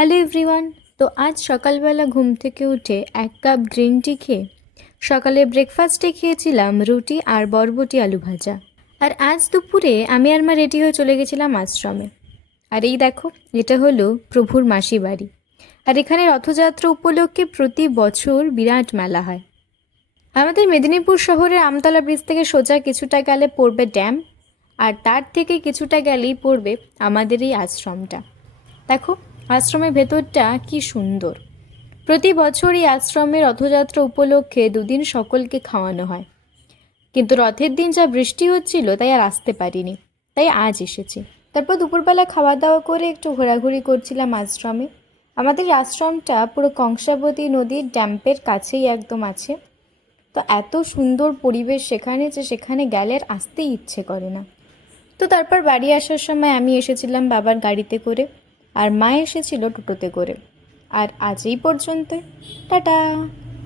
Hello everyone. তো আজ সকালবেলা ঘুম থেকে উঠে এক কাপ গ্রিন টি খেয়ে সকালে ব্রেকফাস্টে খেয়েছিলাম রুটি আর বরবটি আলু ভাজা। আর আজ দুপুরে আমি আর মা রেডি হয়ে চলে গেছিলাম আশ্রমে। আর এই দেখো, এটা হলো প্রভুর মাসি বাড়ি। আর এখানে রথযাত্রা উপলক্ষে প্রতি বছর বিরাট মেলা হয়। আমাদের মেদিনীপুর শহরের আমতলা ব্রিজ থেকে সোজা কিছুটা গেলে পড়বে ড্যাম, আর তার থেকে কিছুটা গেলেই পড়বে আমাদের এই আশ্রমটা। দেখো, আশ্রমের ভেতরটা কি সুন্দর। প্রতি বছর এই আশ্রমের রথযাত্রা উপলক্ষে দুদিন সকলকে খাওয়ানো হয়, কিন্তু রথের দিন যা বৃষ্টি হচ্ছিল তাই আর আসতে পারিনি, তাই আজ এসেছি। তারপর দুপুরবেলা খাওয়া দাওয়া করে একটু ঘোরাঘুরি করছিলাম আশ্রমে। আমাদের আশ্রমটা পুরো কংসাবতী নদীর ড্যাম্পের কাছেই একদম আছে। তো এত সুন্দর পরিবেশ সেখানে যে সেখানে গেলে আর আসতেই ইচ্ছে করে না। তো তারপর বাড়ি আসার সময় আমি এসেছিলাম বাবার গাড়িতে করে, আর মা এসেছিল টোটোতে করে। আর আজ এই পর্যন্তই। টাটা।